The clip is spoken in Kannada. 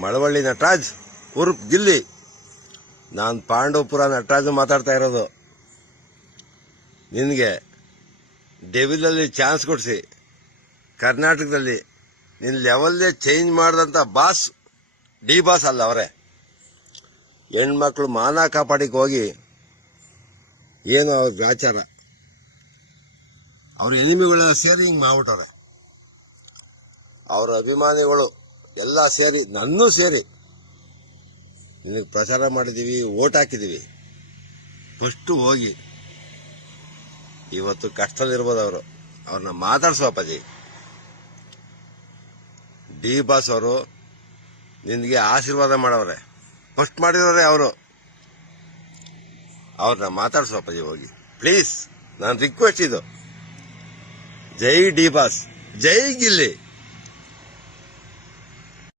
ಮಳವಳ್ಳಿ ನಟರಾಜ್ ಉರ್ಫ್ ಗಿಲ್ಲಿ. ನಾನು ಪಾಂಡವಪುರ ನಟರಾಜ್ ಮಾತಾಡ್ತಾ ಇರೋದು. ನಿನಗೆ ಡೆವಿಲಲ್ಲಿ ಚಾನ್ಸ್ ಕೊಡಿಸಿ ಕರ್ನಾಟಕದಲ್ಲಿ ನಿನ್ನ ಲೆವೆಲ್ಲೇ ಚೇಂಜ್ ಮಾಡಿದಂಥ ಬಾಸ್ ಡಿ ಬಾಸ್ ಅಲ್ಲ ಅವರೇ. ಹೆಣ್ಮಕ್ಳು ಮಾನ ಕಾಪಾಡಿಗೆ ಹೋಗಿ ಏನು ಅವ್ರ ವ್ಯಾಚಾರ, ಅವ್ರ ಎನಿಮಿಗಳೆಲ್ಲ ಸೇರಿ ಹಿಂಗೆ ಮಾಡ್ಬಿಟ್ಟವ್ರೆ. ಅವ್ರ ಅಭಿಮಾನಿಗಳು ಎಲ್ಲ ಸೇರಿ ನನ್ನೂ ಸೇರಿ ನಿನಗೆ ಪ್ರಚಾರ ಮಾಡಿದ್ದೀವಿ, ಓಟ್ ಹಾಕಿದ್ದೀವಿ. ಫಸ್ಟು ಹೋಗಿ ಇವತ್ತು ಕಷ್ಟದಲ್ಲಿರ್ಬೋದು ಅವರು, ಅವ್ರನ್ನ ಮಾತಾಡ್ಸೋ ಅಪ್ಪಾಜಿ. ಡಿ ಬಾಸ್ ಅವರು ನಿನಗೆ ಆಶೀರ್ವಾದ ಮಾಡವ್ರೆ, ಫಸ್ಟ್ ಮಾಡಿರೋರೆ ಅವರು. ಅವ್ರನ್ನ ಮಾತಾಡ್ಸೋ ಅಪ್ಪಾಜಿ ಹೋಗಿ ಪ್ಲೀಸ್. ನಾನು ರಿಕ್ವೆಸ್ಟ್ ಇದು. ಜೈ ಡಿ ಬಾಸ್, ಜೈ ಗಿಲ್ಲಿ.